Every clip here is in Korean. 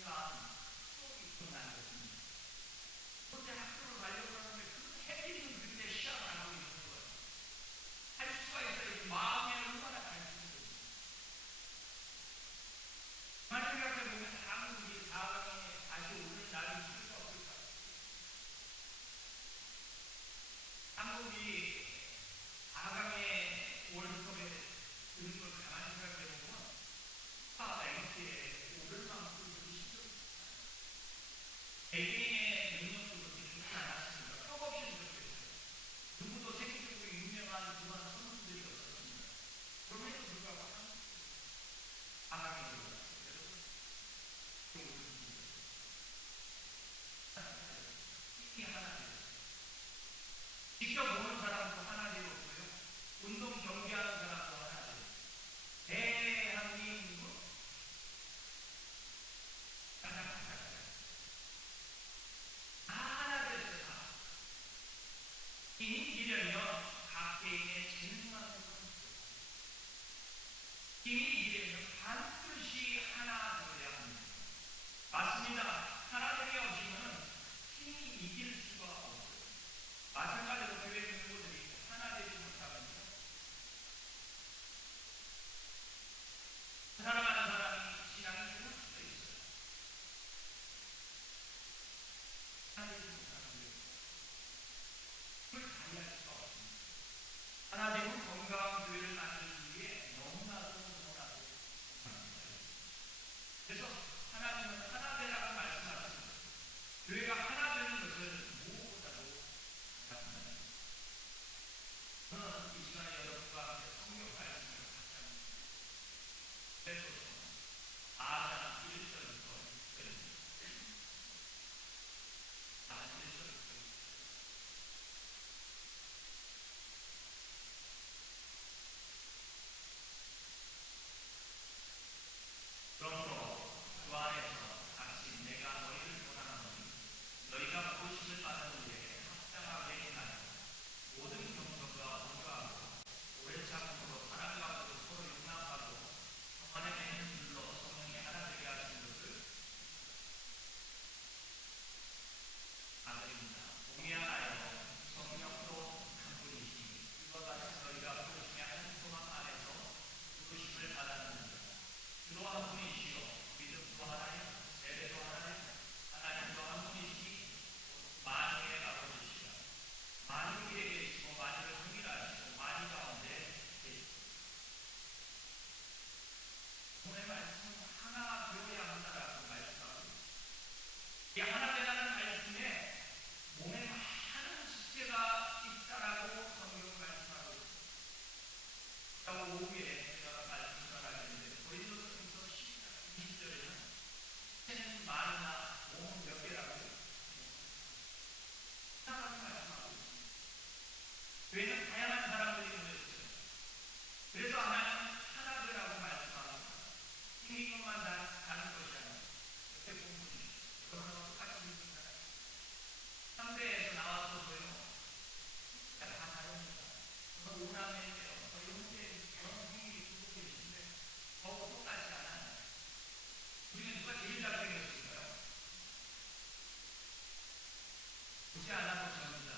중요한 수업이 있구나 했습니다. 그때 학교를 가려고 하는데 그 해리는 그때 시합 안 하고 있는 거예요. 할 수가 있어요. 마음이 얼마나 간절해요. 많이 생각해보면 한국이 4강에 다시 오는 날이 있을 수 없을까? 한국이 4강에 월드컵에 드는 걸 가만히 생각해보면 랭크에 오를 만큼 그렇게 쉽지 개개인의 능력도 그렇게 좋지 않았습니다. 수없이 부족했어요. 누구도 세계적으로 유명한 그런 선수들이 없었습니다. 그럼에도 불구하고 강하게 들어갔어요. 힘이 하나 되었어요. 직접 보는 사람도 하나 되었고요. 운동 경기하는 사람도 하나 되었어요. 대한민국 하나 됐어요. 힘이 기려면 각개인의 재능만 생각합니다. 힘이 기려면 반드시 하나 되어야 합니다. 맞습니다. 하나 되게 없으면 힘이 이길 수가 없어요. 마찬가지로 교회 공부들이 하나 되지 못하면요. 사랑하는 사람이 신앙이 죽을 수도 있어요. 하나 되지 못하는 거예요. 그걸 관리할 수가 없습니다. 하나 되고 건강한 교회를 만들기 위해 너무나도 중요합니다. 그래서 하나님은 하나 되라고 말씀하셨습니다. 교회가 하나 되는 것을 무엇보다도 중요합니다. 저는 이 시간에 여러분과 함께 성경 말씀을 같이 합니다. 에베소서 4장 1절부터 6절입니다. 4장 1절부터 6절. 그러므로 주 안에서 같이 내가 너희를 원하노니 너희가 보시을 받은 일에 합당하게 행하여 모든 경건과 온유하고 오래 참음으로 사랑 가지고 서로 용납하고 평안에 맺는 줄로 성령이 하나 되게 하신 것을 아들입니다. 공의하여 성령도 한 분이시니 이와 같이 너희가 부르심의 한 소망 안에서 부르심을 받았느니라. 주로 한 분이시요 믿음도 하나님 세례도 하나님 하나님도 한 분이시니 만유의 아버지시라. 만유 위에 계시고 만유를 통일하시고 만유 가운데 계시고 오늘 말씀은 하나 되어야 한다라고 말씀하고 이 하나 되라는 말씀에 몸에 많은 숙제가 있다라고 성경은 말씀하고 있습니다. 오후에 제가 말씀을 하겠는데 고린도서서 20절에는 숙제는 많으나 몸은 몇 개라고 하나라고 말씀하고 있습니다. 교회는 다양한 사람들이 모여있어요. 그래서 하나님은 하나 되라고 말씀합니다. 힘 것만 다는 것이 아니라 옆에 보면 여러분하고 같이 있습니다. 상대에서 나와서도요. 다 다릅니다. 저는 오남매인데요. 저희 형제 그런 형이 두고 계신데 저하고 똑같지 않아요. 우리는 누가 제일 잘생겼을까요? 보지 않아도 접니다.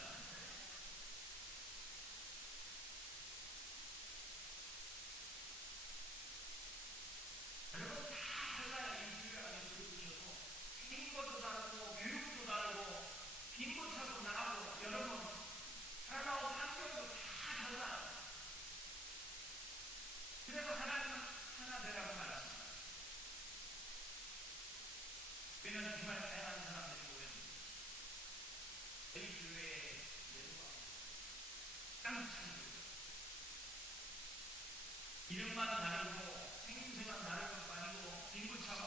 여러분 다 달라요. 이 교회 안에 들어오셔도 생긴 것도 다르고 교육도 다르고 빈부차도 나고 여러분 살아온 환경도 다 달라요. 그래서 하나님은 하나 되라고 말합니다. 우리는 정말 다양한 사람들이 모여있습니다. 저희 교회의 예수가 깜짝 놀라요. 이름만 다르고 생김새만 다른 것도 아니고 빈부차만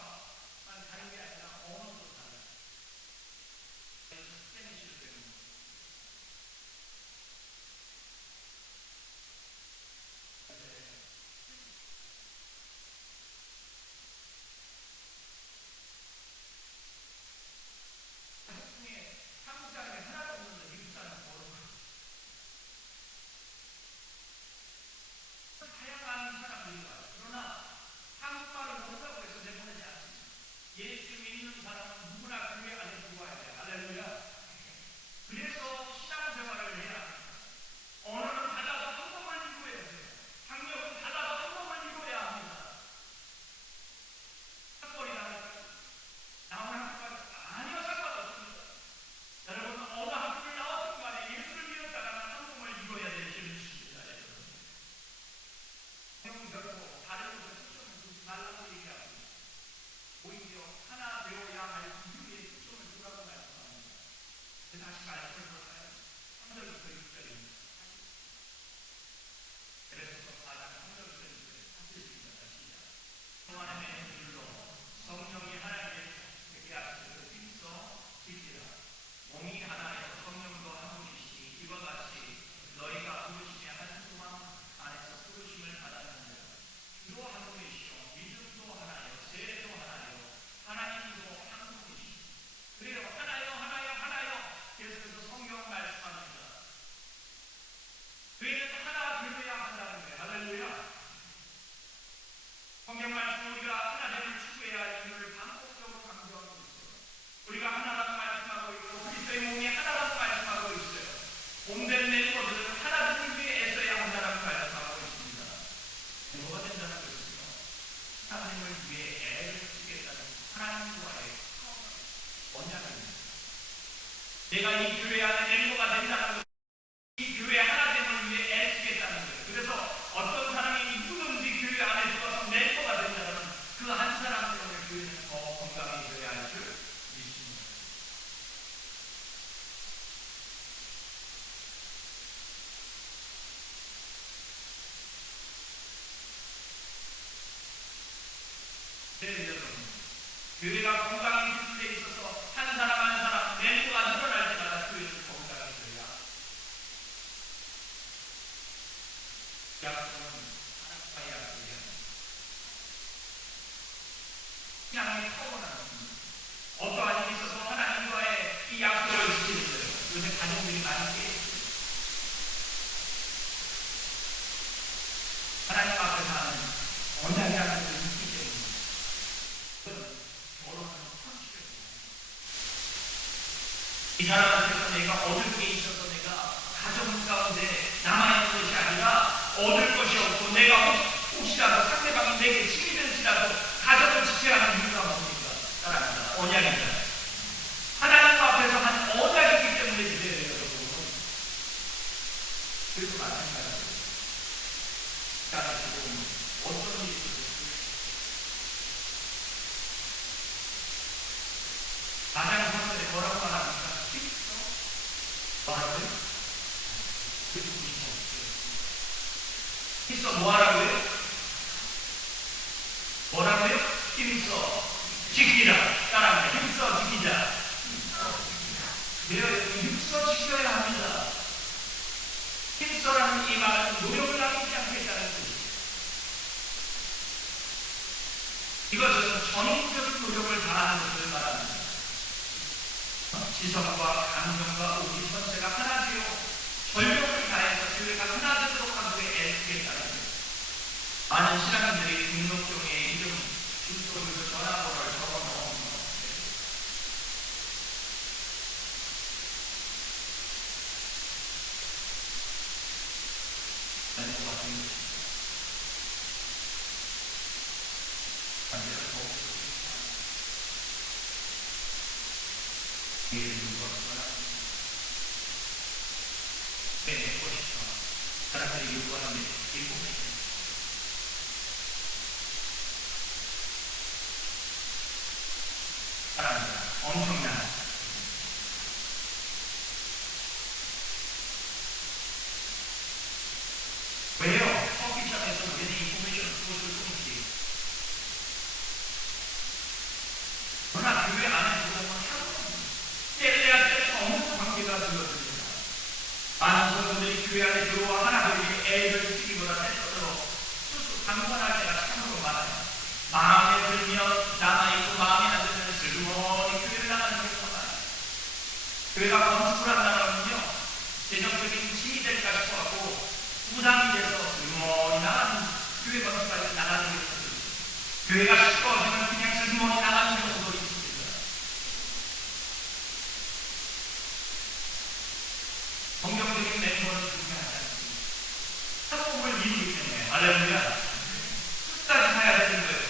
다른 게 아니라 언어도 달라요. 그래서 스페니쉬를 배우는 거예요. 가족 중에 한국 사람이 하나도 없는데 미국 사람은 모르고 다양한 사람들이 와요. 하나님과의 언약입니다. 내가 이 교회 안에 멤버가 된다는 것, 이 교회 하나됨을 위해 애쓰겠다는 거예요. 그래서 어떤 사람이 누구든지 교회 안에 들어가서 멤버가 된다면 그 한 사람 때문에 교회는 더 건강해져야 할 줄 믿습니다. 네, 여러분, 교회가 건강해지는 데 있어서 한 사람 한 사람 멤버가 늘어날 때마다 교회는 건강해져야 약속은 하나님과의 약속이야. 신앙이 타고나는 어떠한 일이 있어서 하나님과의 이 약속을 지키는 거예요. 요새 가정들이 많이 깨있어요. 하나님 앞에서 하는 언약이라는 것을 믿기 때문에 결혼은 헌신이에요. 이 사람한테서 내가 얻을 게 있어서 내가 가정 가운데 남아있는 것이 아니라 얻을 것이 없고 내가 혹시라도 상대방이 내게 침이든지라도 가정을 지켜야 하는 이유가 뭡니까? 따라합니다. 언약입니다. 하나님 앞에서 한 언약이기 때문에 그래요, 여러분. 그래도 마찬가지예요. 지금 어떤 일이 있었어요? 가장 선전에 뭐라고 말합니까? 뭐라고요? 힘써 뭐하라고요? 뭐라고요? 힘써 지키라. 따라합니다. 힘써 지키자. 왜요? 힘써 지켜야 합니다. 힘써라는 이 말은 노력을 남기지 않겠다는 뜻이에요. 이것은 전인적인 노력을 다하는 것을 말합니다. 지성과 감정과 우리 전체가 하나 되어 전력을 다해서 교회가 하나 되도록 하는 데 애쓰겠다는 거예요. 많은 신앙인들이 등록종에 이름, 주소를, 전화번호를 적어 넣은 것 같아요. 사람들이 요구하는 일곱 사람입니다. 엄청난 왜요? 커피숍에서 우리는 인포메이션을 그것을 끊지. 그러나 교회 안에 들어가면 하루 뗄래야 뗄 수 없는 관계가 되어집니다. 많은 성도들이 교회 안에 들어와 하나님이 애를 쓰기보다 떼서도 스스로 강권할 때가 참으로 많아요. 마음에 들면 남아있고 마음에 안 들면 슬그머니 교회를 나가는 경우가 많아요. 교회가 건축을 한다면요 재정적인 힘이 될까 싶어갖고 부담이 돼서 슬그머니 나가는 교회 건축까지 나가는 경우도 있어요. 교회가 시끄러워지면 그냥 슬그머니 나가는 경우도 있습니다. 성경적인 멤버는 중요하지 않습니다. 한복을 이루기 때문에 할렐루야 끝까지 가야 되는 거예요.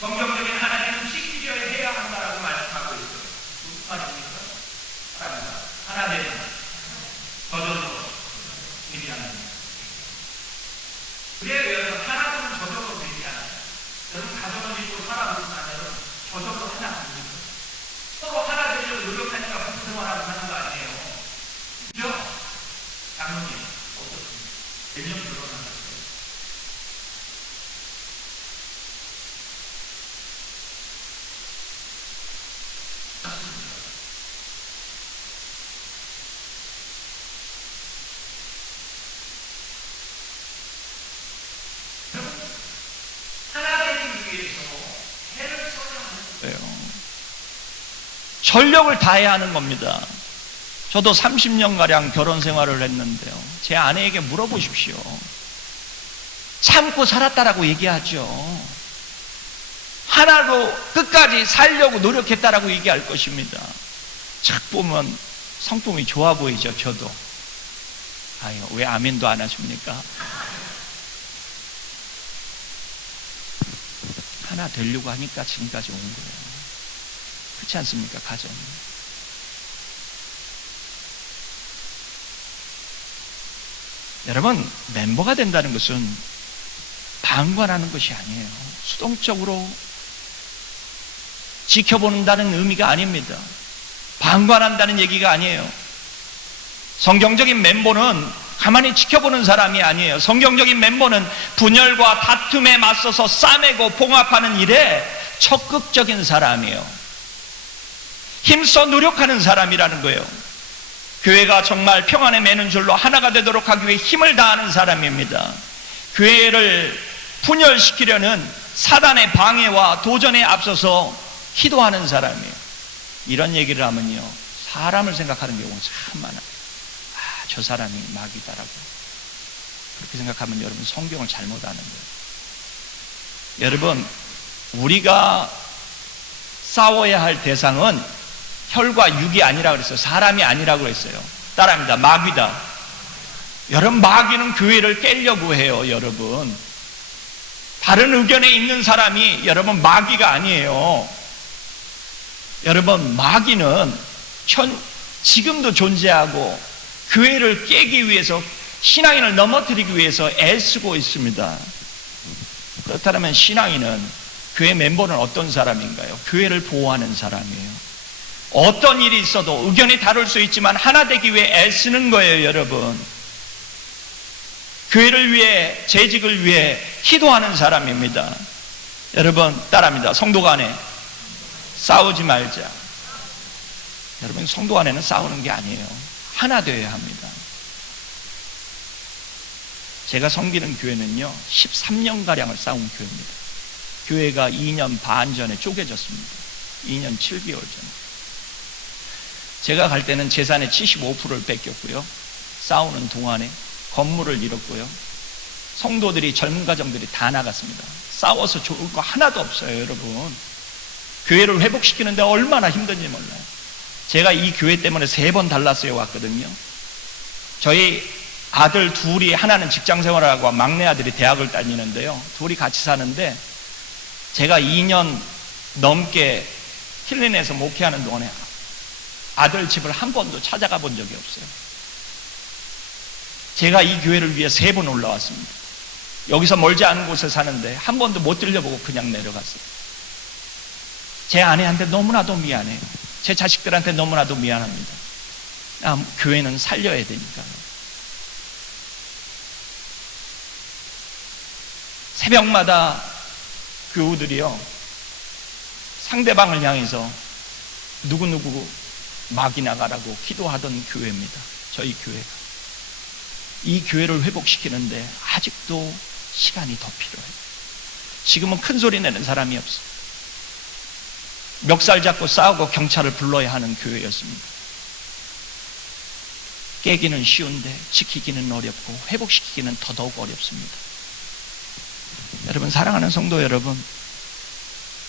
성경적인 하나님은 지키려야 해야 한다라고 말씀하고 있어요. 무슨 말입니까? 하나 되는 저절로 되지 않습니다. 그래야 여러분 하나님은 저절로 되지 않아요. 여러분 가정을 믿고 살아보시면 저절로 하나 됩니다. 서로 하나 되려고 노력하니까 불평하라고 하는 거 아니에요. 그죠? 장로님 어떻습니까? 몇 년 결혼하셨어요? 하나 되기 위해서 해를 써야 하는 거예요. 전력을 다해야 하는 겁니다. 저도 30년가량 결혼 생활을 했는데요. 제 아내에게 물어보십시오. 참고 살았다라고 얘기하죠. 하나로 끝까지 살려고 노력했다라고 얘기할 것입니다. 착 보면 성품이 좋아 보이죠, 저도. 아유, 왜 아멘도 안 하십니까? 하나 되려고 하니까 지금까지 온 거예요. 그렇지 않습니까? 가정이. 여러분, 멤버가 된다는 것은 방관하는 것이 아니에요. 수동적으로 지켜본다는 의미가 아닙니다. 방관한다는 얘기가 아니에요. 성경적인 멤버는 가만히 지켜보는 사람이 아니에요. 성경적인 멤버는 분열과 다툼에 맞서서 싸매고 봉합하는 일에 적극적인 사람이에요. 힘써 노력하는 사람이라는 거예요. 교회가 정말 평안에 매는 줄로 하나가 되도록 하기 위해 힘을 다하는 사람입니다. 교회를 분열시키려는 사단의 방해와 도전에 앞서서 기도하는 사람이에요. 이런 얘기를 하면요, 사람을 생각하는 경우가 참 많아요. 저 사람이 마귀다라고. 그렇게 생각하면 여러분 성경을 잘못 아는 거예요. 여러분, 우리가 싸워야 할 대상은 혈과 육이 아니라 그랬어요. 사람이 아니라고 그랬어요. 따라합니다. 마귀다. 여러분, 마귀는 교회를 깨려고 해요. 여러분, 다른 의견에 있는 사람이 여러분 마귀가 아니에요. 여러분, 마귀는 지금도 존재하고 교회를 깨기 위해서, 신앙인을 넘어뜨리기 위해서 애쓰고 있습니다. 그렇다면 신앙인은, 교회 멤버는 어떤 사람인가요? 교회를 보호하는 사람이에요. 어떤 일이 있어도 의견이 다를 수 있지만 하나 되기 위해 애쓰는 거예요. 여러분, 교회를 위해, 재직을 위해 기도하는 사람입니다. 여러분, 따라합니다. 성도 간에 싸우지 말자. 여러분, 성도 간에는 싸우는 게 아니에요. 하나 되어야 합니다. 제가 섬기는 교회는요 13년가량을 싸운 교회입니다. 교회가 2년 반 전에 쪼개졌습니다. 2년 7개월 전에. 제가 갈 때는 재산의 75%를 뺏겼고요, 싸우는 동안에 건물을 잃었고요, 성도들이, 젊은 가정들이 다 나갔습니다. 싸워서 좋을 거 하나도 없어요. 여러분, 교회를 회복시키는데 얼마나 힘든지 몰라요. 제가 이 교회 때문에 3번 달라스에 왔거든요. 저희 아들 둘이, 하나는 직장생활을 하고 막내 아들이 대학을 다니는데요, 둘이 같이 사는데 제가 2년 넘게 힐린에서 목회하는 동안에 아들 집을 한 번도 찾아가 본 적이 없어요. 제가 이 교회를 위해 3번 올라왔습니다. 여기서 멀지 않은 곳에 사는데 한 번도 못 들려보고 그냥 내려갔어요. 제 아내한테 너무나도 미안해요. 제 자식들한테 너무나도 미안합니다. 교회는 살려야 되니까. 새벽마다 교우들이요, 상대방을 향해서 누구누구 마귀 나가라고 기도하던 교회입니다. 저희 교회가. 이 교회를 회복시키는데 아직도 시간이 더 필요해요. 지금은 큰 소리 내는 사람이 없어요. 멱살 잡고 싸우고 경찰을 불러야 하는 교회였습니다. 깨기는 쉬운데 지키기는 어렵고 회복시키기는 더더욱 어렵습니다. 여러분, 사랑하는 성도 여러분,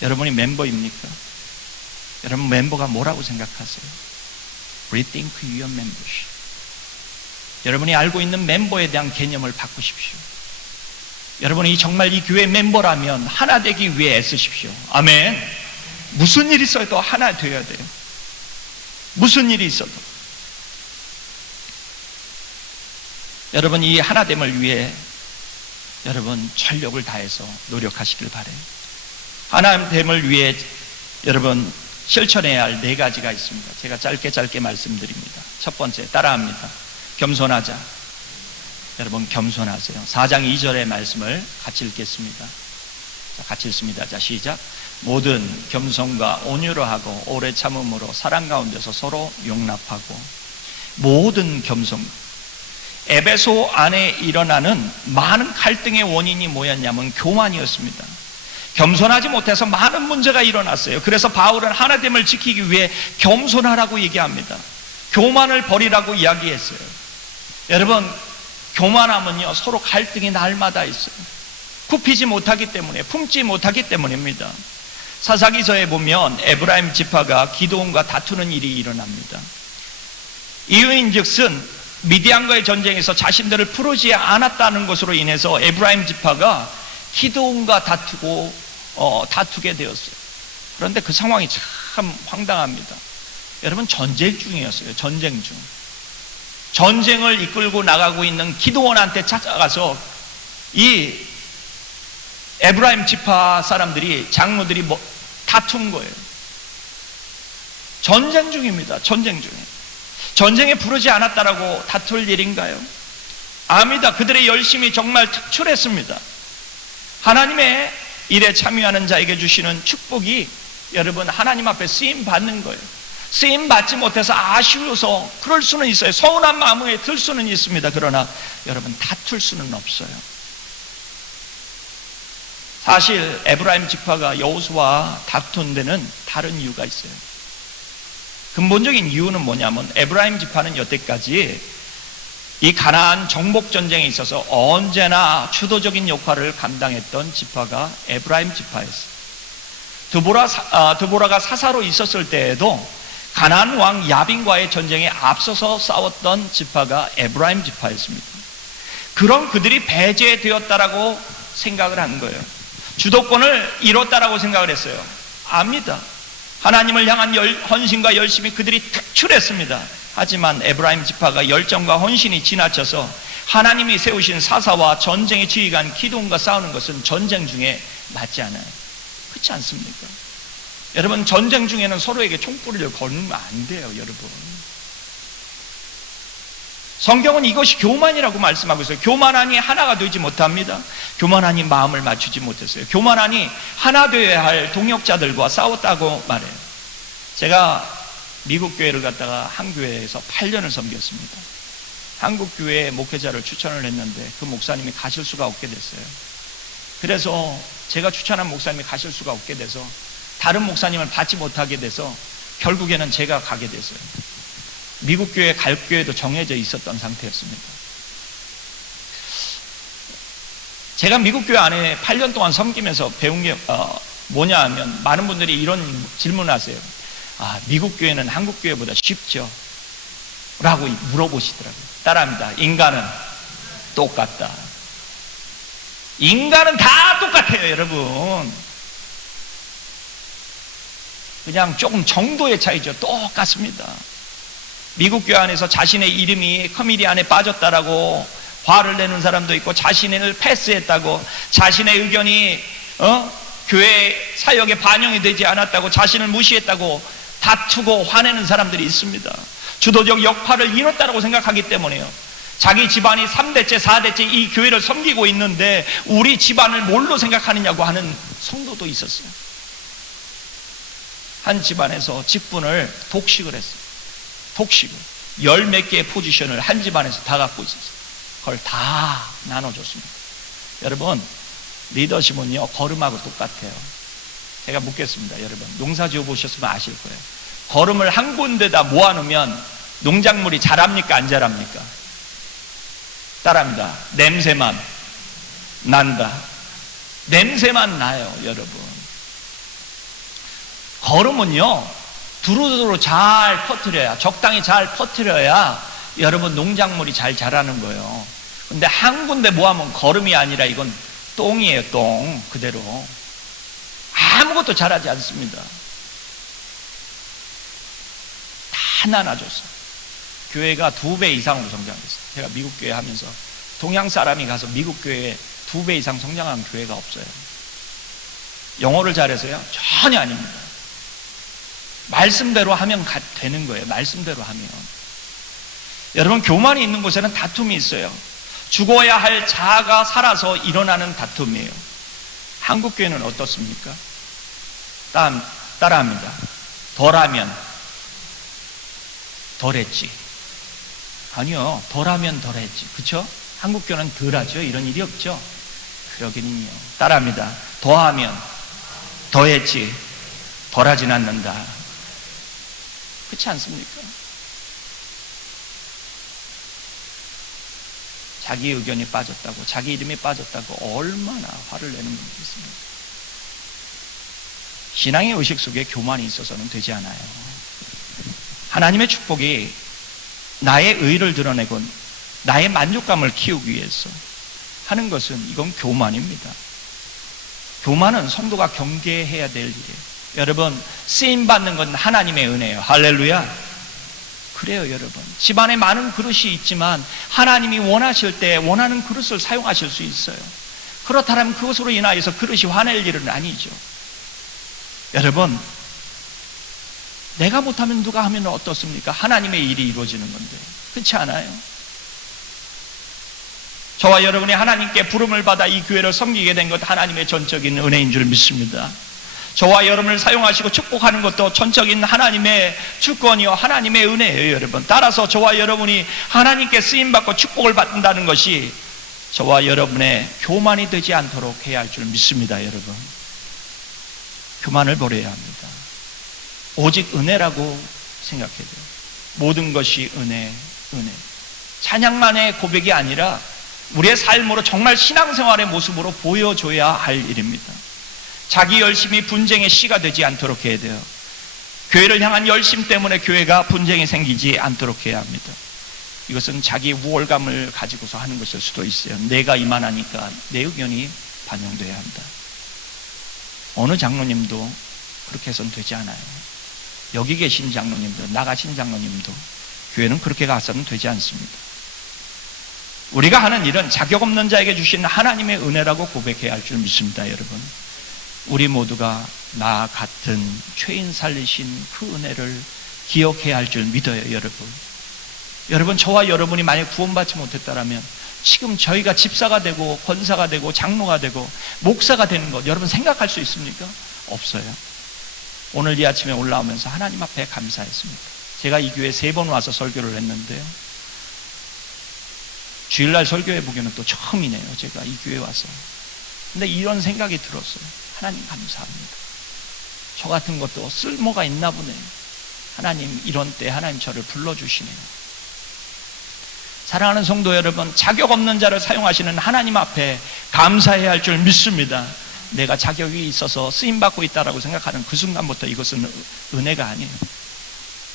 여러분이 멤버입니까? 여러분, 멤버가 뭐라고 생각하세요? Rethink your membership. 여러분이 알고 있는 멤버에 대한 개념을 바꾸십시오. 여러분이 정말 이 교회 멤버라면 하나 되기 위해 애쓰십시오. 아멘. 무슨 일이 있어도 하나 되어야 돼요. 무슨 일이 있어도. 여러분, 이 하나됨을 위해 여러분 전력을 다해서 노력하시길 바라요. 하나됨을 위해 여러분 실천해야 할 4가지가 있습니다. 제가 짧게 말씀드립니다. 첫 번째, 따라합니다. 겸손하자. 여러분, 겸손하세요. 4장 2절의 말씀을 같이 읽겠습니다. 자, 같이 읽습니다. 자, 시작. 모든 겸손과 온유로 하고 오래 참음으로 사랑 가운데서 서로 용납하고. 모든 겸손. 에베소 안에 일어나는 많은 갈등의 원인이 뭐였냐면 교만이었습니다. 겸손하지 못해서 많은 문제가 일어났어요. 그래서 바울은 하나됨을 지키기 위해 겸손하라고 얘기합니다. 교만을 버리라고 이야기했어요. 여러분, 교만하면요 서로 갈등이 날마다 있어요. 굽히지 못하기 때문에, 품지 못하기 때문입니다. 사사기서에 보면 에브라임 지파가 기드온과 다투는 일이 일어납니다. 이유인즉슨 미디안과의 전쟁에서 자신들을 풀어지 않았다는 것으로 인해서 에브라임 지파가 기드온과 다투게 되었어요. 그런데 그 상황이 참 황당합니다. 여러분, 전쟁 중이었어요. 전쟁 중. 전쟁을 이끌고 나가고 있는 기드온한테 찾아가서 이 에브라임 지파 사람들이, 장로들이 다툰 거예요. 전쟁 중입니다. 전쟁 중에. 전쟁에 부르지 않았다라고 다툴 일인가요? 아닙니다. 그들의 열심이 정말 특출했습니다. 하나님의 일에 참여하는 자에게 주시는 축복이 여러분, 하나님 앞에 쓰임 받는 거예요. 쓰임 받지 못해서 아쉬워서 그럴 수는 있어요. 서운한 마음에 들 수는 있습니다. 그러나 여러분, 다툴 수는 없어요. 사실 에브라임 지파가 여호수아와 다툰 데는 다른 이유가 있어요. 근본적인 이유는 뭐냐면, 에브라임 지파는 여태까지 이 가나안 정복 전쟁에 있어서 언제나 주도적인 역할을 감당했던 지파가 에브라임 지파였어요. 드보라가 사사로 있었을 때에도 가나안 왕 야빈과의 전쟁에 앞서서 싸웠던 지파가 에브라임 지파였습니다. 그런 그들이 배제되었다라고 생각을 한 거예요. 주도권을 잃었다라고 생각을 했어요. 압니다. 하나님을 향한 헌신과 열심이 그들이 특출했습니다. 하지만 에브라임 지파가 열정과 헌신이 지나쳐서 하나님이 세우신 사사와 전쟁의 지휘관 기드온과 싸우는 것은 전쟁 중에 맞지 않아요. 그렇지 않습니까? 여러분, 전쟁 중에는 서로에게 총구리를 걸면 안 돼요. 여러분, 성경은 이것이 교만이라고 말씀하고 있어요. 교만하니 하나가 되지 못합니다. 교만하니 마음을 맞추지 못했어요. 교만하니 하나 되어야 할 동역자들과 싸웠다고 말해요. 제가 미국 교회를 갔다가 한 교회에서 8년을 섬겼습니다. 한국 교회에 목회자를 추천을 했는데 그 목사님이 가실 수가 없게 됐어요. 그래서 제가 추천한 목사님이 가실 수가 없게 돼서 다른 목사님을 받지 못하게 돼서 결국에는 제가 가게 됐어요. 미국 교회 갈 교회도 정해져 있었던 상태였습니다. 제가 미국 교회 안에 8년 동안 섬기면서 배운 게 뭐냐 하면, 많은 분들이 이런 질문을 하세요. 미국 교회는 한국 교회보다 쉽죠? 라고 물어보시더라고요. 따라합니다. 인간은 똑같다. 인간은 다 똑같아요, 여러분. 그냥 조금 정도의 차이죠. 똑같습니다. 미국 교회 안에서 자신의 이름이 커뮤니티 안에 빠졌다라고 화를 내는 사람도 있고, 자신을 패스했다고, 자신의 의견이 교회 사역에 반영이 되지 않았다고, 자신을 무시했다고 다투고 화내는 사람들이 있습니다. 주도적 역할을 잃었다고 생각하기 때문에요. 자기 집안이 3대째 4대째 이 교회를 섬기고 있는데 우리 집안을 뭘로 생각하느냐고 하는 성도도 있었어요. 한 집안에서 직분을 독식을 했어요. 독식을. 10몇 개의 포지션을 한 집안에서 다 갖고 있었어요. 그걸 다 나눠줬습니다. 여러분, 리더십은요, 걸음하고 똑같아요. 제가 묻겠습니다. 여러분, 농사 지어 보셨으면 아실 거예요. 걸음을 한 군데다 모아놓으면 농작물이 자랍니까, 안 자랍니까? 따라합니다. 냄새만 난다. 냄새만 나요, 여러분. 걸음은요, 두루두루 잘 퍼뜨려야, 적당히 잘 퍼뜨려야 여러분 농작물이 잘 자라는 거예요. 근데 한 군데 모아면 걸음이 아니라 이건 똥이에요. 똥 그대로 아무것도 자라지 않습니다. 다 나눠줬어요. 교회가 2배 이상으로 성장했어요. 제가 미국 교회 하면서 동양 사람이 가서 미국 교회에 2배 이상 성장한 교회가 없어요. 영어를 잘해서요? 전혀 아닙니다. 말씀대로 하면 되는 거예요. 말씀대로 하면. 여러분, 교만이 있는 곳에는 다툼이 있어요. 죽어야 할 자아가 살아서 일어나는 다툼이에요. 한국 교회는 어떻습니까? 따라합니다. 덜하면 덜했지. 아니요, 덜하면 덜했지. 그렇죠? 한국 교회는 덜하죠. 이런 일이 없죠. 그러긴요. 따라합니다. 더하면 더했지. 덜하진 않는다. 그렇지 않습니까? 자기 의견이 빠졌다고, 자기 이름이 빠졌다고 얼마나 화를 내는 분이 있습니까? 신앙의 의식 속에 교만이 있어서는 되지 않아요. 하나님의 축복이 나의 의를 드러내곤 나의 만족감을 키우기 위해서 하는 것은 이건 교만입니다. 교만은 성도가 경계해야 될 일이에요. 여러분, 쓰임받는 건 하나님의 은혜예요. 할렐루야. 그래요, 여러분. 집안에 많은 그릇이 있지만 하나님이 원하실 때 원하는 그릇을 사용하실 수 있어요. 그렇다면 그것으로 인하여서 그릇이 화낼 일은 아니죠. 여러분, 내가 못하면 누가 하면 어떻습니까? 하나님의 일이 이루어지는 건데. 그렇지 않아요? 저와 여러분이 하나님께 부름을 받아 이 교회를 섬기게 된 것 하나님의 전적인 은혜인 줄 믿습니다. 저와 여러분을 사용하시고 축복하는 것도 전적인 하나님의 주권이요 하나님의 은혜예요, 여러분. 따라서 저와 여러분이 하나님께 쓰임받고 축복을 받는다는 것이 저와 여러분의 교만이 되지 않도록 해야 할 줄 믿습니다, 여러분. 교만을 버려야 합니다. 오직 은혜라고 생각해야 돼요. 모든 것이 은혜, 은혜. 찬양만의 고백이 아니라 우리의 삶으로 정말 신앙생활의 모습으로 보여줘야 할 일입니다. 자기 열심이 분쟁의 씨가 되지 않도록 해야 돼요. 교회를 향한 열심 때문에 교회가 분쟁이 생기지 않도록 해야 합니다. 이것은 자기 우월감을 가지고서 하는 것일 수도 있어요. 내가 이만하니까 내 의견이 반영돼야 한다. 어느 장로님도 그렇게 해서는 되지 않아요. 여기 계신 장로님도, 나가신 장로님도 교회는 그렇게 가서는 되지 않습니다. 우리가 하는 일은 자격 없는 자에게 주신 하나님의 은혜라고 고백해야 할 줄 믿습니다, 여러분. 우리 모두가 나 같은 죄인 살리신 그 은혜를 기억해야 할 줄 믿어요, 여러분. 여러분, 저와 여러분이 만약 구원받지 못했다면 지금 저희가 집사가 되고 권사가 되고 장로가 되고 목사가 되는 것 여러분 생각할 수 있습니까? 없어요. 오늘 이 아침에 올라오면서 하나님 앞에 감사했습니다. 제가 이 교회에 3번 와서 설교를 했는데요, 주일날 설교해 보기에는 또 처음이네요. 제가 이 교회에 와서. 근데 이런 생각이 들었어요. 하나님 감사합니다. 저 같은 것도 쓸모가 있나 보네요. 하나님, 이런 때 하나님 저를 불러주시네요. 사랑하는 성도 여러분, 자격 없는 자를 사용하시는 하나님 앞에 감사해야 할 줄 믿습니다. 내가 자격이 있어서 쓰임받고 있다고 생각하는 그 순간부터 이것은 은혜가 아니에요.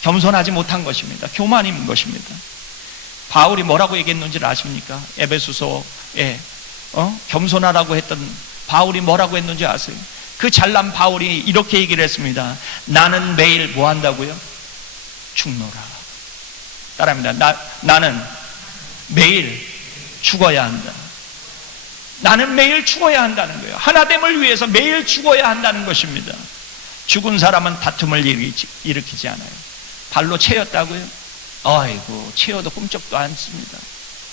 겸손하지 못한 것입니다. 교만인 것입니다. 바울이 뭐라고 얘기했는지를 아십니까? 에베소서에 겸손하라고 했던 바울이 뭐라고 했는지 아세요? 그 잘난 바울이 이렇게 얘기를 했습니다. 나는 매일 뭐 한다고요? 죽노라. 따라합니다. 나는 매일 죽어야 한다. 나는 매일 죽어야 한다는 거예요. 하나됨을 위해서 매일 죽어야 한다는 것입니다. 죽은 사람은 다툼을 일으키지 않아요. 발로 채였다고요? 아이고, 채워도 꿈쩍도 않습니다.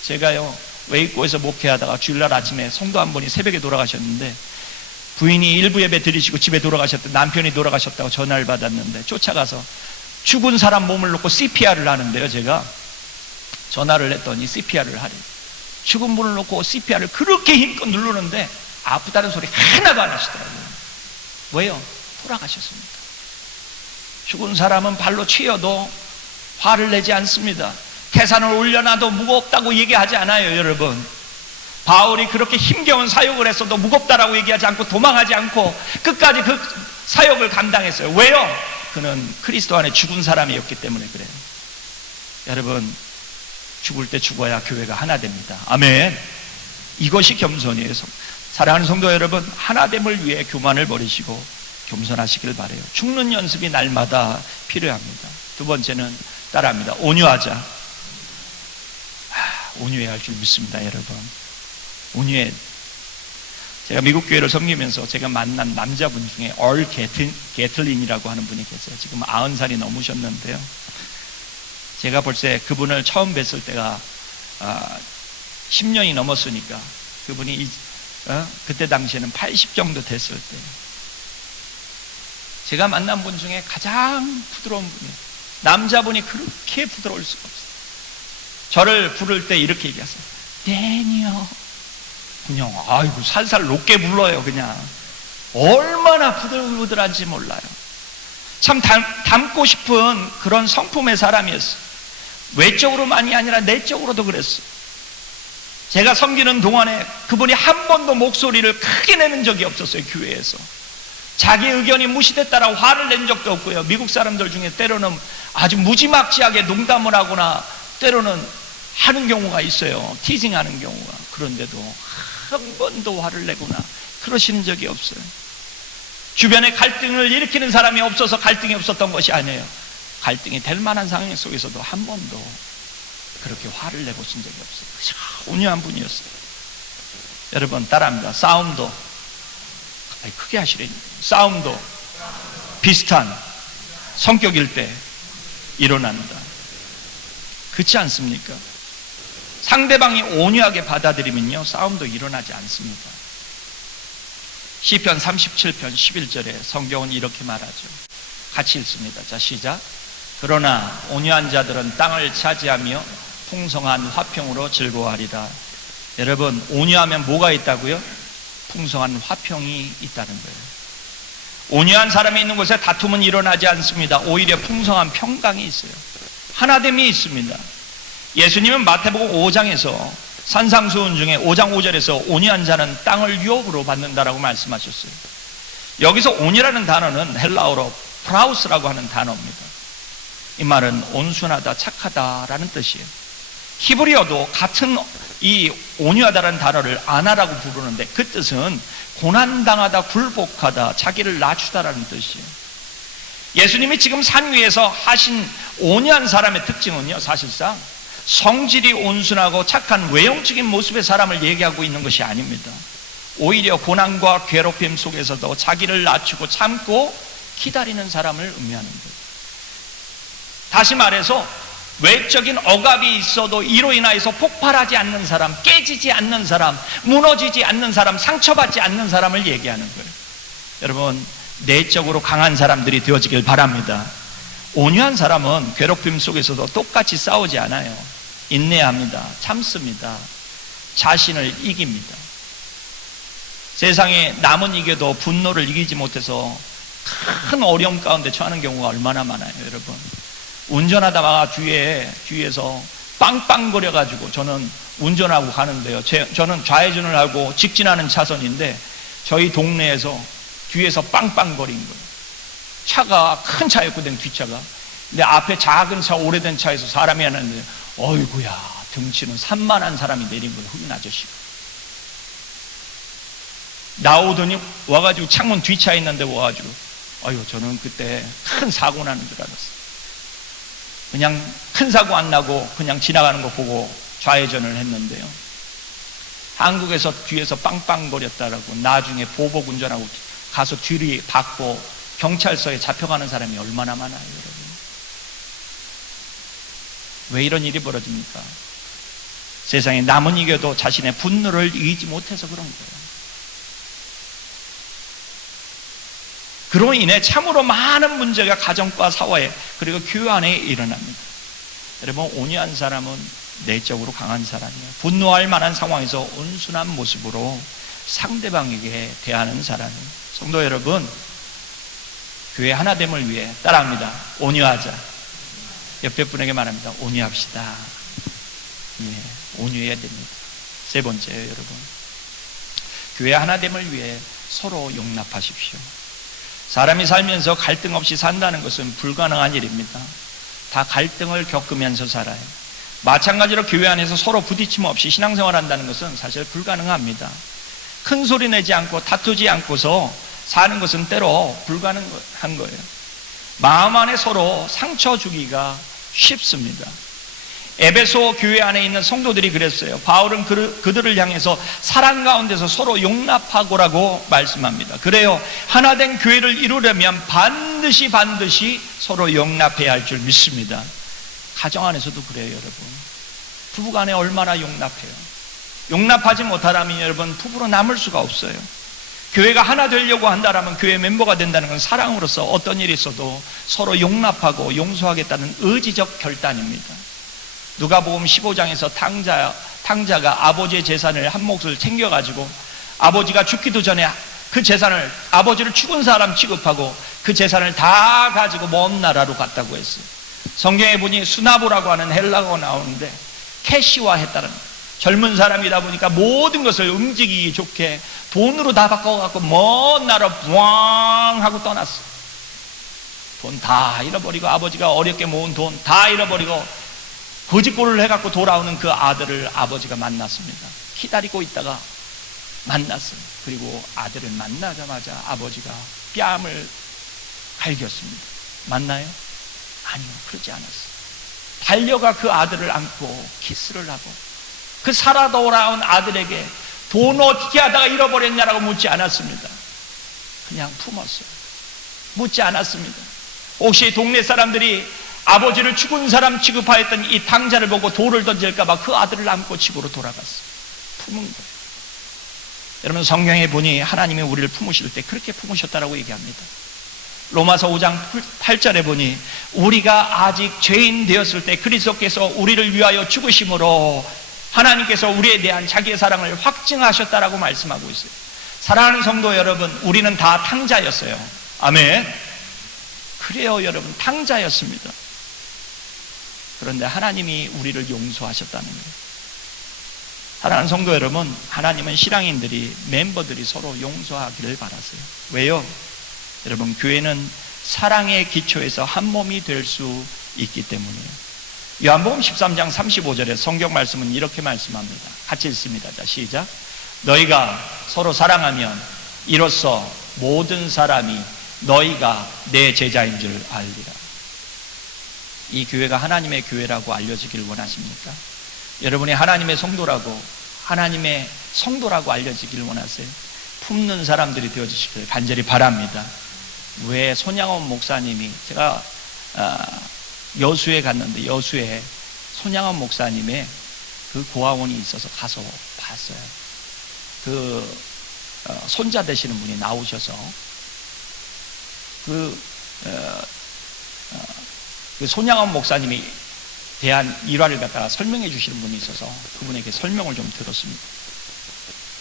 제가요, 외입고에서 목회하다가 주일날 아침에 성도 한 분이 새벽에 돌아가셨는데, 부인이 일부 예배 드리시고 집에 돌아가셨다, 남편이 돌아가셨다고 전화를 받았는데 쫓아가서 죽은 사람 몸을 놓고 CPR을 하는데요, 제가 전화를 했더니 CPR을 하래요. 죽은 분을 놓고 CPR을 그렇게 힘껏 누르는데 아프다는 소리 하나도 안 하시더라고요. 왜요? 돌아가셨습니다. 죽은 사람은 발로 치여도 화를 내지 않습니다. 태산을 올려놔도 무겁다고 얘기하지 않아요, 여러분. 바울이 그렇게 힘겨운 사역을 했어도 무겁다라고 얘기하지 않고 도망하지 않고 끝까지 그 사역을 감당했어요. 왜요? 그는 그리스도 안에 죽은 사람이었기 때문에 그래요. 여러분, 죽을 때 죽어야 교회가 하나 됩니다. 아멘. 이것이 겸손이에요. 사랑하는 성도 여러분, 하나됨을 위해 교만을 버리시고 겸손하시길 바라요. 죽는 연습이 날마다 필요합니다. 두 번째는 따라합니다. 온유하자. 온유해야 할 줄 믿습니다, 여러분. 온유해. 제가 미국 교회를 섬기면서 제가 만난 남자분 중에 얼 게틀린이라고 하는 분이 계세요. 지금 90살이 넘으셨는데요, 제가 벌써 그분을 처음 뵀을 때가 10년이 넘었으니까 그분이 그때 당시에는 80 정도 됐을 때 제가 만난 분 중에 가장 부드러운 분이에요. 남자분이 그렇게 부드러울 수가 없어요. 저를 부를 때 이렇게 얘기하세요. 데니요. 그냥 아이고 살살 높게 불러요. 그냥 얼마나 부들부들한지 몰라요. 참 닮고 싶은 그런 성품의 사람이었어요. 외적으로만이 아니라 내적으로도 그랬어요. 제가 섬기는 동안에 그분이 한 번도 목소리를 크게 내는 적이 없었어요. 교회에서 자기 의견이 무시됐다라고 화를 낸 적도 없고요. 미국 사람들 중에 때로는 아주 무지막지하게 농담을 하거나 때로는 하는 경우가 있어요. 티징하는 경우가. 그런데도 한 번도 화를 내거나 그러시는 적이 없어요. 주변에 갈등을 일으키는 사람이 없어서 갈등이 없었던 것이 아니에요. 갈등이 될 만한 상황 속에서도 한 번도 그렇게 화를 내보신 적이 없어요. 온유한 분이었어요. 여러분 따라합니다. 싸움도 크게 하시라니. 싸움도 비슷한 성격일 때 일어난다. 그렇지 않습니까? 상대방이 온유하게 받아들이면요 싸움도 일어나지 않습니다. 시편 37편 11절에 성경은 이렇게 말하죠. 같이 읽습니다. 자, 시작. 그러나 온유한 자들은 땅을 차지하며 풍성한 화평으로 즐거워하리라. 여러분 온유하면 뭐가 있다고요? 풍성한 화평이 있다는 거예요. 온유한 사람이 있는 곳에 다툼은 일어나지 않습니다. 오히려 풍성한 평강이 있어요. 하나됨이 있습니다. 예수님은 마태복음 5장에서 산상수훈 중에 5장 5절에서 온유한 자는 땅을 유업으로 받는다라고 말씀하셨어요. 여기서 온유라는 단어는 헬라어로 프라우스라고 하는 단어입니다. 이 말은 온순하다, 착하다라는 뜻이에요. 히브리어도 같은 이 온유하다라는 단어를 아나라고 부르는데 그 뜻은 고난당하다, 굴복하다, 자기를 낮추다라는 뜻이에요. 예수님이 지금 산 위에서 하신 온유한 사람의 특징은요, 사실상 성질이 온순하고 착한 외형적인 모습의 사람을 얘기하고 있는 것이 아닙니다. 오히려 고난과 괴롭힘 속에서도 자기를 낮추고 참고 기다리는 사람을 의미하는 거예요. 다시 말해서 외적인 억압이 있어도 이로 인하여서 폭발하지 않는 사람, 깨지지 않는 사람, 무너지지 않는 사람, 상처받지 않는 사람을 얘기하는 거예요. 여러분 내적으로 강한 사람들이 되어지길 바랍니다. 온유한 사람은 괴롭힘 속에서도 똑같이 싸우지 않아요. 인내합니다. 참습니다. 자신을 이깁니다. 세상에 남은 이겨도 분노를 이기지 못해서 큰 어려움 가운데 처하는 경우가 얼마나 많아요. 여러분 운전하다가 뒤에서 빵빵거려가지고 저는 운전하고 가는데요. 저는 좌회전을 하고 직진하는 차선인데 저희 동네에서 뒤에서 빵빵거린 거예요. 차가 큰 차였거든, 뒷차가. 근데 앞에 작은 차, 오래된 차에서 사람이 하나 있는데 어이구야 덩치는 산만한 사람이 내린 거예요. 흑인 아저씨가 나오더니 와가지고 창문 뒷차에 있는데 와가지고 저는 그때 큰 사고 나는 줄 알았어요. 그냥 큰 사고 안 나고 그냥 지나가는 거 보고 좌회전을 했는데요. 한국에서 뒤에서 빵빵거렸다라고 나중에 보복 운전하고 가서 뒤를 받고 경찰서에 잡혀가는 사람이 얼마나 많아요, 여러분. 왜 이런 일이 벌어집니까? 세상에 남은 이겨도 자신의 분노를 이기지 못해서 그런 거예요. 그로 인해 참으로 많은 문제가 가정과 사회에 그리고 교회 안에 일어납니다. 여러분 온유한 사람은 내적으로 강한 사람이에요. 분노할 만한 상황에서 온순한 모습으로 상대방에게 대하는 사람이에요. 성도 여러분 교회 하나됨을 위해 따라합니다. 온유하자. 옆에 분에게 말합니다. 온유합시다. 예, 온유해야 됩니다. 세 번째예요, 여러분. 교회 하나됨을 위해 서로 용납하십시오. 사람이 살면서 갈등 없이 산다는 것은 불가능한 일입니다. 다 갈등을 겪으면서 살아요. 마찬가지로 교회 안에서 서로 부딪힘 없이 신앙생활 한다는 것은 사실 불가능합니다. 큰 소리 내지 않고 다투지 않고서 사는 것은 때로 불가능한 거예요. 마음 안에 서로 상처 주기가 쉽습니다. 에베소 교회 안에 있는 성도들이 그랬어요. 바울은 그들을 향해서 사랑 가운데서 서로 용납하고라고 말씀합니다. 그래요. 하나된 교회를 이루려면 반드시 서로 용납해야 할 줄 믿습니다. 가정 안에서도 그래요, 여러분. 부부간에 얼마나 용납해요. 용납하지 못하라면 여러분 부부로 남을 수가 없어요. 교회가 하나 되려고 한다라면 교회 멤버가 된다는 건 사랑으로서 어떤 일이 있어도 서로 용납하고 용서하겠다는 의지적 결단입니다. 누가복음 15장에서 탕자가 아버지의 재산을 한 몫을 챙겨가지고 아버지가 죽기도 전에 그 재산을 아버지를 죽은 사람 취급하고 그 재산을 다 가지고 먼 나라로 갔다고 했어요. 성경에 보니 수나보라고 하는 헬라어가 나오는데 캐시화했다는 거예요. 젊은 사람이다 보니까 모든 것을 움직이기 좋게 돈으로 다 바꿔갖고 먼 나라 부앙 하고 떠났어요. 돈 다 잃어버리고 아버지가 어렵게 모은 돈 다 잃어버리고 거짓골을 해갖고 돌아오는 그 아들을 아버지가 만났습니다. 기다리고 있다가 만났어요. 그리고 아들을 만나자마자 아버지가 뺨을 갈겼습니다. 맞나요? 아니요, 그러지 않았어요. 달려가 그 아들을 안고 키스를 하고 그 살아 돌아온 아들에게 돈 어떻게 하다가 잃어버렸냐라고 묻지 않았습니다. 그냥 품었어요. 묻지 않았습니다. 혹시 동네 사람들이 아버지를 죽은 사람 취급하였던 이 당자를 보고 돌을 던질까봐 그 아들을 안고 집으로 돌아갔어요. 품은 거예요. 여러분, 성경에 보니 하나님이 우리를 품으실 때 그렇게 품으셨다라고 얘기합니다. 로마서 5장 8절에 보니 우리가 아직 죄인 되었을 때 그리스도께서 우리를 위하여 죽으심으로 하나님께서 우리에 대한 자기의 사랑을 확증하셨다라고 말씀하고 있어요. 사랑하는 성도 여러분, 우리는 다 탕자였어요. 아멘. 그래요, 여러분, 탕자였습니다. 그런데 하나님이 우리를 용서하셨다는 거예요. 사랑하는 성도 여러분, 하나님은 신앙인들이, 멤버들이 서로 용서하기를 바라세요. 왜요? 여러분, 교회는 사랑의 기초에서 한 몸이 될 수 있기 때문이에요. 요한복음 13장 35절에 성경 말씀은 이렇게 말씀합니다. 같이 읽습니다. 자, 시작. 너희가 서로 사랑하면 이로써 모든 사람이 너희가 내 제자인 줄 알리라. 이 교회가 하나님의 교회라고 알려지길 원하십니까? 여러분이 하나님의 성도라고, 하나님의 성도라고 알려지길 원하세요? 품는 사람들이 되어주시길 간절히 바랍니다. 왜 손양원 목사님이, 제가 여수에 갔는데 여수에 손양원 목사님의 그 고아원이 있어서 가서 봤어요. 그 손자 되시는 분이 나오셔서 그 손양원 목사님이 대한 일화를 갖다가 설명해 주시는 분이 있어서 그분에게 설명을 좀 들었습니다.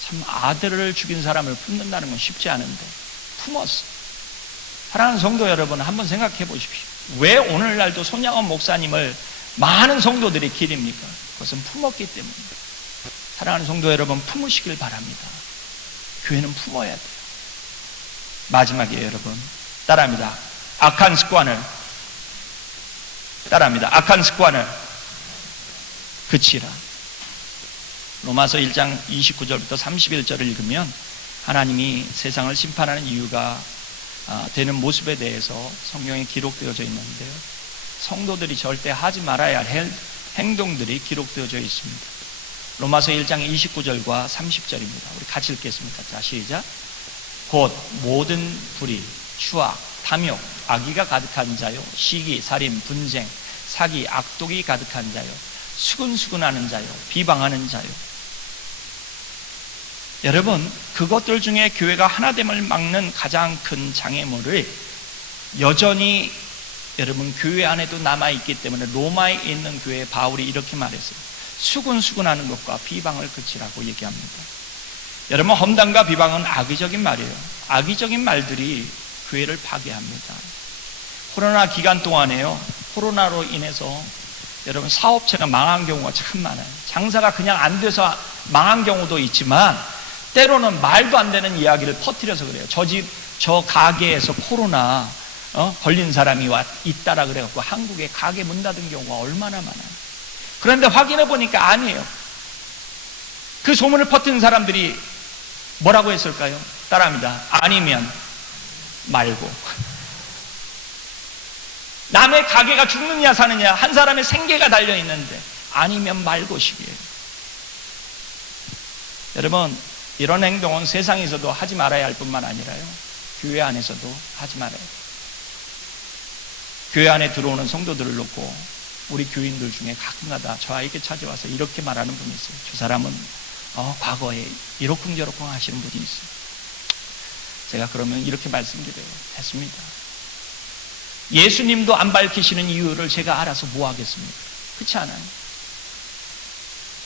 참, 아들을 죽인 사람을 품는다는 건 쉽지 않은데 품었어. 사랑하는 성도 여러분, 한번 생각해 보십시오. 왜 오늘날도 손양원 목사님을 많은 성도들이 기립니까? 그것은 품었기 때문입니다. 사랑하는 성도 여러분, 품으시길 바랍니다. 교회는 품어야 돼요. 마지막에 여러분, 따라합니다. 악한 습관을 그치라. 로마서 1장 29절부터 31절을 읽으면 하나님이 세상을 심판하는 이유가 되는 모습에 대해서 성경에 기록되어져 있는데요, 성도들이 절대 하지 말아야 할 행동들이 기록되어져 있습니다. 로마서 1장 29절과 30절입니다. 우리 같이 읽겠습니다. 자, 시작. 곧 모든 불의, 추악, 탐욕, 악의가 가득한 자요, 시기, 살인, 분쟁, 사기, 악독이 가득한 자요, 수근수근하는 자요, 비방하는 자요. 여러분, 그것들 중에 교회가 하나됨을 막는 가장 큰 장애물을 여전히 여러분 교회 안에도 남아있기 때문에 로마에 있는 교회에 바울이 이렇게 말했어요. 수근수근하는 것과 비방을 그치라고 얘기합니다. 여러분, 험담과 비방은 악의적인 말이에요. 악의적인 말들이 교회를 파괴합니다. 코로나 기간 동안에요, 코로나로 인해서 여러분 사업체가 망한 경우가 참 많아요. 장사가 그냥 안 돼서 망한 경우도 있지만 때로는 말도 안 되는 이야기를 퍼뜨려서 그래요. 저 가게에서 코로나 걸린 사람이 있다라 그래갖고 한국에 가게 문 닫은 경우가 얼마나 많아요. 그런데 확인해 보니까 아니에요. 그 소문을 퍼뜨린 사람들이 뭐라고 했을까요? 따라합니다. 아니면 말고. 남의 가게가 죽느냐 사느냐, 한 사람의 생계가 달려있는데 아니면 말고식이에요. 여러분, 이런 행동은 세상에서도 하지 말아야 할 뿐만 아니라요, 교회 안에서도 하지 말아야 돼요. 교회 안에 들어오는 성도들을 놓고 우리 교인들 중에 가끔가다 저에게 찾아와서 이렇게 말하는 분이 있어요. 저 사람은 과거에 이러쿵저러쿵 하시는 분이 있어요. 제가 그러면 이렇게 말씀드려요. 됐습니다. 예수님도 안 밝히시는 이유를 제가 알아서 뭐 하겠습니까? 그렇지 않아요?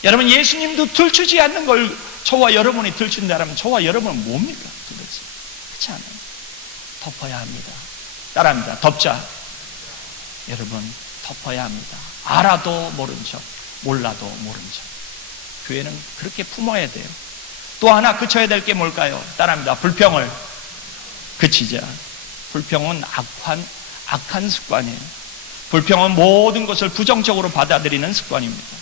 여러분, 예수님도 들추지 않는 걸 저와 여러분이 들춘다면 저와 여러분은 뭡니까? 도대체. 그렇지 않아요? 덮어야 합니다. 따라합니다. 덮자. 여러분, 덮어야 합니다. 알아도 모른 척, 몰라도 모른 척. 교회는 그렇게 품어야 돼요. 또 하나 그쳐야 될 게 뭘까요? 따라합니다. 불평을 그치자. 불평은 악한 습관이에요. 불평은 모든 것을 부정적으로 받아들이는 습관입니다.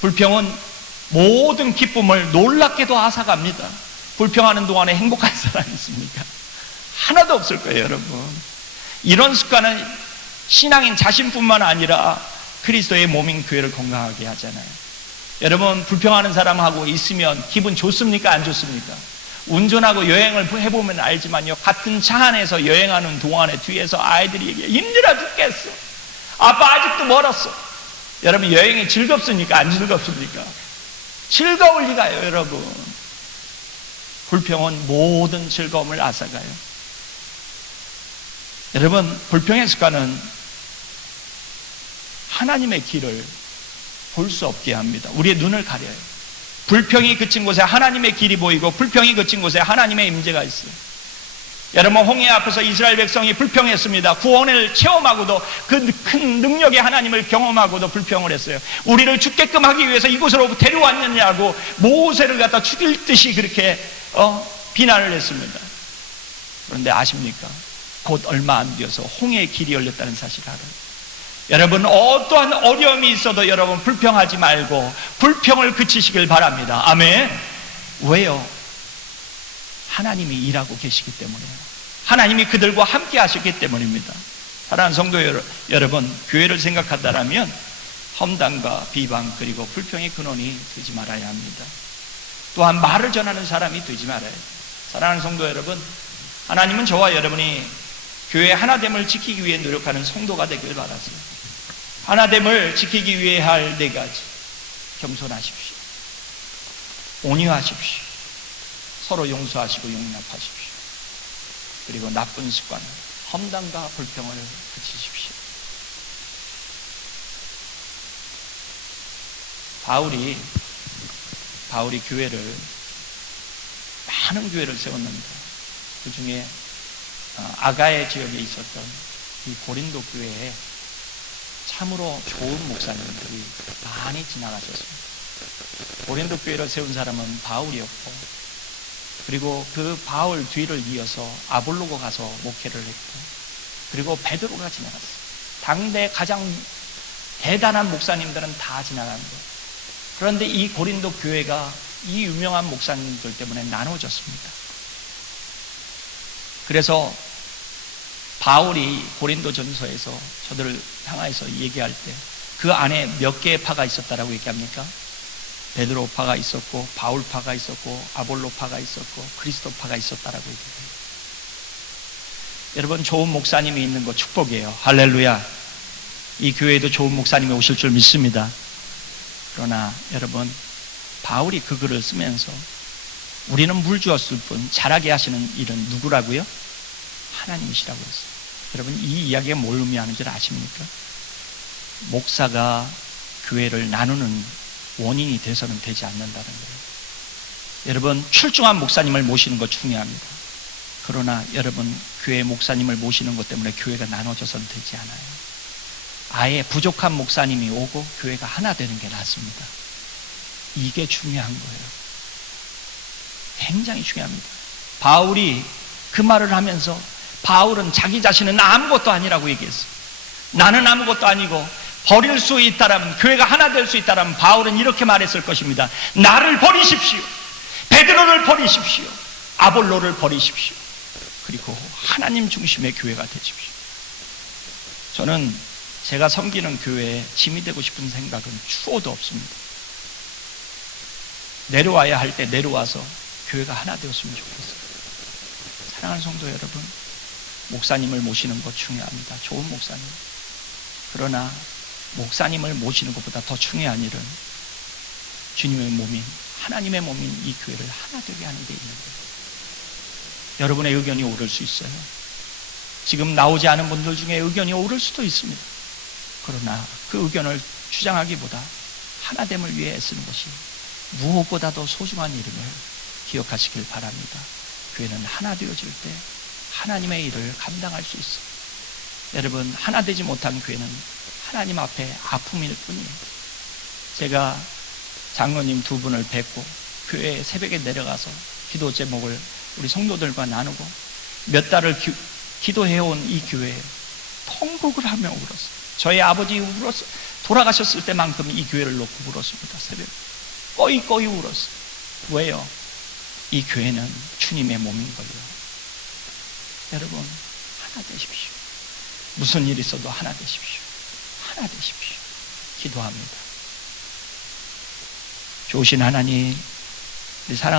불평은 모든 기쁨을 놀랍게도 앗아갑니다. 불평하는 동안에 행복한 사람이 있습니까? 하나도 없을 거예요, 여러분. 이런 습관은 신앙인 자신뿐만 아니라 그리스도의 몸인 교회를 건강하게 하잖아요. 여러분, 불평하는 사람하고 있으면 기분 좋습니까? 안 좋습니까? 운전하고 여행을 해보면 알지만요, 같은 차 안에서 여행하는 동안에 뒤에서 아이들이 얘기해, 힘들어 죽겠어, 아빠 아직도 멀었어. 여러분, 여행이 즐겁습니까? 안 즐겁습니까? 즐거울 리가요, 여러분. 불평은 모든 즐거움을 앗아가요. 여러분, 불평의 습관은 하나님의 길을 볼 수 없게 합니다. 우리의 눈을 가려요. 불평이 그친 곳에 하나님의 길이 보이고, 불평이 그친 곳에 하나님의 임재가 있어요. 여러분, 홍해 앞에서 이스라엘 백성이 불평했습니다. 구원을 체험하고도, 그 큰 능력의 하나님을 경험하고도 불평을 했어요. 우리를 죽게끔 하기 위해서 이곳으로 데려왔느냐고 모세를 갖다 죽일 듯이 그렇게 비난을 했습니다. 그런데 아십니까? 곧 얼마 안 되어서 홍해의 길이 열렸다는 사실을 알아요. 여러분, 어떠한 어려움이 있어도 여러분 불평하지 말고 불평을 그치시길 바랍니다. 아멘. 왜요? 하나님이 일하고 계시기 때문에요. 하나님이 그들과 함께 하셨기 때문입니다. 사랑하는 성도 여러분, 교회를 생각한다면 험담과 비방 그리고 불평의 근원이 되지 말아야 합니다. 또한 말을 전하는 사람이 되지 말아야 합니다. 사랑하는 성도 여러분, 하나님은 저와 여러분이 교회 하나됨을 지키기 위해 노력하는 성도가 되길 바라세요. 하나됨을 지키기 위해 할 네 가지: 겸손하십시오, 온유하십시오, 서로 용서하시고 용납하십시오, 그리고 나쁜 습관, 험담과 불평을 그치십시오. 바울이 교회를, 많은 교회를 세웠는데 그 중에 아가야 지역에 있었던 이 고린도 교회에 참으로 좋은 목사님들이 많이 지나가셨습니다. 고린도 교회를 세운 사람은 바울이었고, 그리고 그 바울 뒤를 이어서 아볼로가 가서 목회를 했고, 그리고 베드로가 지나갔어요. 당대 가장 대단한 목사님들은 다 지나간 거예요. 그런데 이 고린도 교회가 이 유명한 목사님들 때문에 나눠졌습니다. 그래서 바울이 고린도 전서에서 저들을 향해서 얘기할 때 그 안에 몇 개의 파가 있었다라고 얘기합니까? 베드로 파가 있었고, 바울 파가 있었고, 아볼로 파가 있었고, 그리스도 파가 있었다라고 얘기해요. 여러분, 좋은 목사님이 있는 거 축복이에요. 할렐루야. 이 교회에도 좋은 목사님이 오실 줄 믿습니다. 그러나 여러분, 바울이 그 글을 쓰면서 우리는 물 주었을 뿐 자라게 하시는 일은 누구라고요? 하나님이시라고 했어요. 여러분, 이 이야기가 뭘 의미하는 줄 아십니까? 목사가 교회를 나누는 원인이 돼서는 되지 않는다는 거예요. 여러분, 출중한 목사님을 모시는 것 중요합니다. 그러나 여러분, 교회 목사님을 모시는 것 때문에 교회가 나눠져서는 되지 않아요. 아예 부족한 목사님이 오고 교회가 하나 되는 게 낫습니다. 이게 중요한 거예요. 굉장히 중요합니다. 바울이 그 말을 하면서, 바울은 자기 자신은 아무것도 아니라고 얘기했어요. 나는 아무것도 아니고 버릴 수 있다라면, 교회가 하나 될 수 있다라면 바울은 이렇게 말했을 것입니다. 나를 버리십시오, 베드로를 버리십시오, 아볼로를 버리십시오, 그리고 하나님 중심의 교회가 되십시오. 저는 제가 섬기는 교회에 짐이 되고 싶은 생각은 추호도 없습니다. 내려와야 할 때 내려와서 교회가 하나 되었으면 좋겠어요. 사랑하는 성도 여러분, 목사님을 모시는 것 중요합니다. 좋은 목사님. 그러나 목사님을 모시는 것보다 더 중요한 일은 주님의 몸인, 하나님의 몸인 이 교회를 하나 되게 하는 데 있는 거예요. 여러분의 의견이 옳을 수 있어요. 지금 나오지 않은 분들 중에 의견이 옳을 수도 있습니다. 그러나 그 의견을 주장하기보다 하나됨을 위해 애쓰는 것이 무엇보다도 소중한 일임을 기억하시길 바랍니다. 교회는 하나 되어질 때 하나님의 일을 감당할 수 있어요. 여러분, 하나 되지 못한 교회는 하나님 앞에 아픔일 뿐이에요. 제가 장로님 두 분을 뵙고 교회 새벽에 내려가서 기도 제목을 우리 성도들과 나누고 몇 달을 기도해온 이 교회에 통곡을 하며 울었어요. 저희 아버지 돌아가셨을 때만큼 이 교회를 놓고 울었습니다. 새벽에 꺼이 울었어요. 왜요? 이 교회는 주님의 몸인 거예요. 여러분, 하나 되십시오. 무슨 일 있어도 하나 되십시오. 하나 되십시오. 기도합니다. 좋으신 하나님, 우리 사랑